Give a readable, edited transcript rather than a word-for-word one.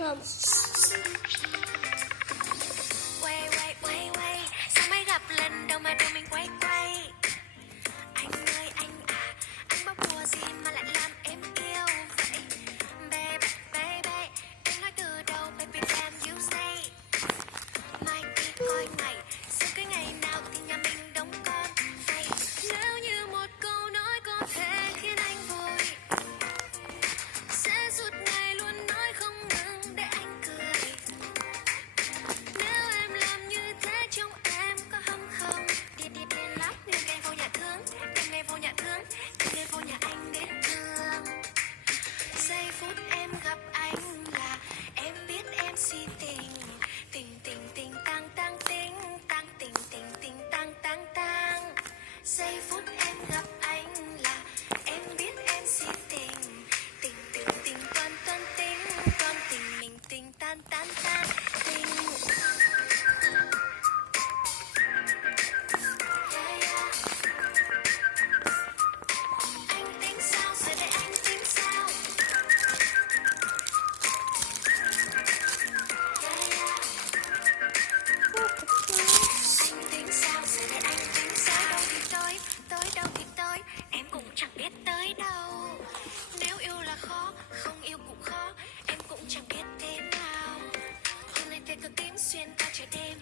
không? Quay sao mới gặp lần đầu mà đôi mình quay quay. Anh ơi anh à, anh bóc bùa gì mà lại làm em yêu vậy? Baby, anh nói từ đầu, baby damn you say. Mai đi coi ngày, xem cái ngày nào thì nhà mình đóng con vậy. Nếu như một câu nói có thể khiến anh vui, sẽ suốt ngày luôn nói không ngừng để anh cười. Nếu em làm như thế trong em có hâm không? Điên lắm nên ngày vô nhà thương, đêm ngày vô nhà thương, đêm ngày vô nhà anh đến thương. Giây phút em gặp anh là em biết em si tình, tình tang tang tình tang tang tang. Giây phút em gặp anh là em biết em si tình, tình toan tình mình tình tan tan tan tình. Anh tính sao giờ đây anh tính sao? Anh tính sao giờ đây anh tính sao? Tới đâu thì tới, em cũng chẳng biết tới đâu. Nếu yêu là khó, không yêu cũng khó, em cũng chẳng biết thế nào. Hôm nay tay cứ tím xuyên qua trời đêm.